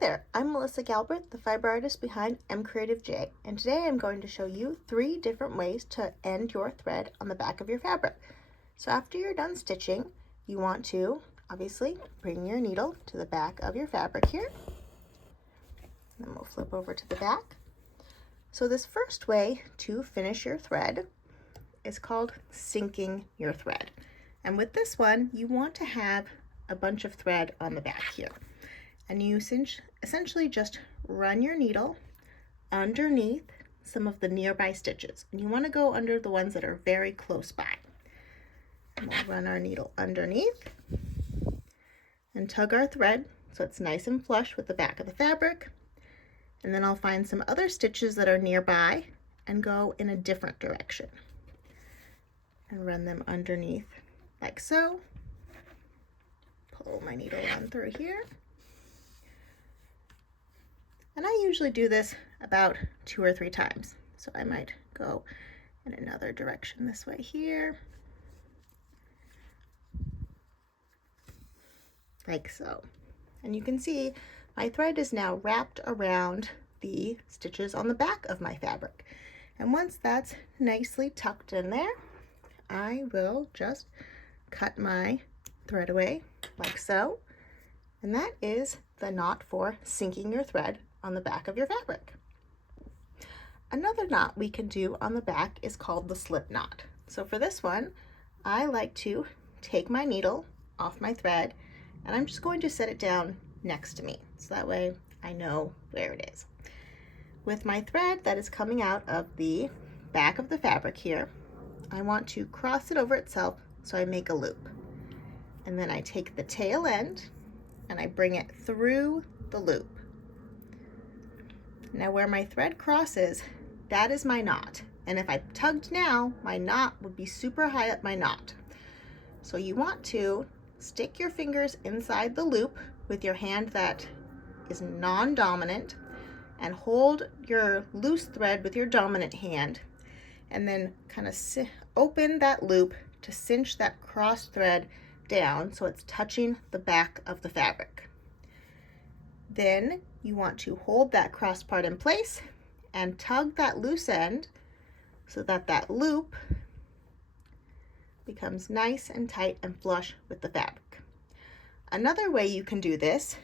there, I'm Melissa Galbraith, the fiber artist behind MCreativeJ, and today I'm going to show you 3 different ways to end your thread on the back of your fabric. So after you're done stitching, you want to obviously bring your needle to the back of your fabric here. Then we'll flip over to the back. So this first way to finish your thread is called sinking your thread. And with this one, you want to have a bunch of thread on the back here. And you essentially just run your needle underneath some of the nearby stitches. And you want to go under the ones that are very close by. And we'll run our needle underneath and tug our thread so it's nice and flush with the back of the fabric. And then I'll find some other stitches that are nearby and go in a different direction. And run them underneath like so. Pull my needle on through here. And I usually do this about 2 or 3 times. So I might go in another direction this way here. Like so. And you can see my thread is now wrapped around the stitches on the back of my fabric. And once that's nicely tucked in there, I will just cut my thread away like so. And that is the knot for sinking your thread on the back of your fabric. Another knot we can do on the back is called the slip knot. So for this one, I like to take my needle off my thread and I'm just going to set it down next to me. So that way I know where it is. With my thread that is coming out of the back of the fabric here, I want to cross it over itself so I make a loop. And then I take the tail end and I bring it through the loop. Now where my thread crosses, that is my knot. And if I tugged now, my knot would be super high up my knot. So you want to stick your fingers inside the loop with your hand that is non-dominant and hold your loose thread with your dominant hand and then kind of open that loop to cinch that cross thread down so it's touching the back of the fabric. Then you want to hold that cross part in place and tug that loose end so that that loop becomes nice and tight and flush with the fabric. Another way you can do this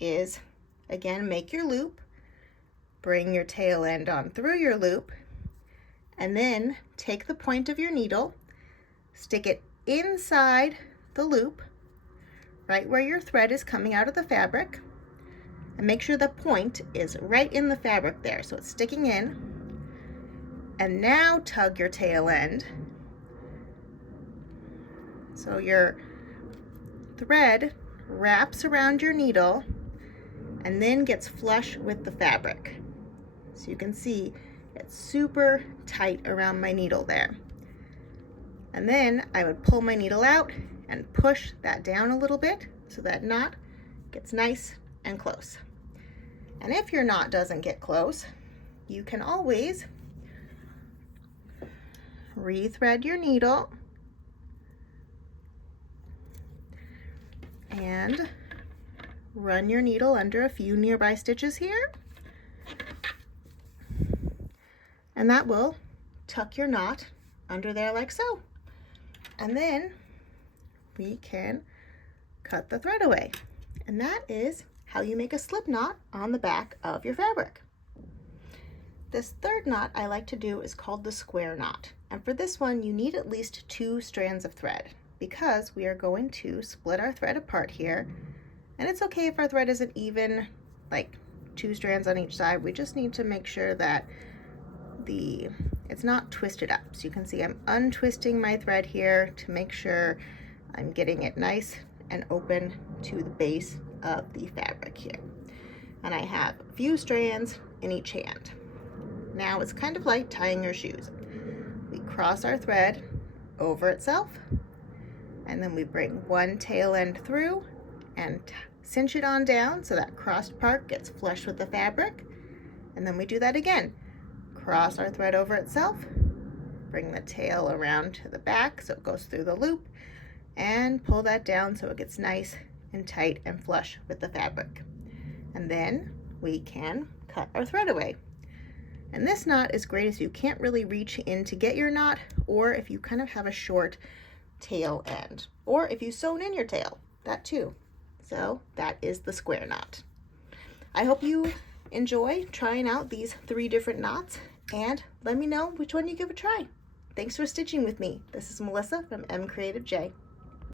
is, again, make your loop, bring your tail end on through your loop, and then take the point of your needle, stick it inside the loop, right where your thread is coming out of the fabric, and make sure the point is right in the fabric there, so it's sticking in. And now tug your tail end so your thread wraps around your needle and then gets flush with the fabric. So you can see it's super tight around my needle there. And then I would pull my needle out and push that down a little bit so that knot gets nice and close. And if your knot doesn't get close, you can always rethread your needle and run your needle under a few nearby stitches here. And that will tuck your knot under there like so. And then we can cut the thread away. And that is how you make a slip knot on the back of your fabric. This third knot I like to do is called the square knot. And for this one, you need at least 2 strands of thread because we are going to split our thread apart here. And it's okay if our thread isn't even, like 2 strands on each side. We just need to make sure that it's not twisted up. So you can see I'm untwisting my thread here to make sure I'm getting it nice and open to the base of the fabric here. And I have a few strands in each hand. Now it's kind of like tying your shoes. We cross our thread over itself, and then we bring one tail end through and cinch it on down so that crossed part gets flush with the fabric. And then we do that again. Cross our thread over itself, bring the tail around to the back so it goes through the loop, and pull that down so it gets nice and tight and flush with the fabric. And then we can cut our thread away. And this knot is great if you can't really reach in to get your knot, or if you kind of have a short tail end, or if you sewn in your tail, that too. So that is the square knot. I hope you enjoy trying out these 3 different knots, and let me know which one you give a try. Thanks for stitching with me. This is Melissa from MCreativeJ.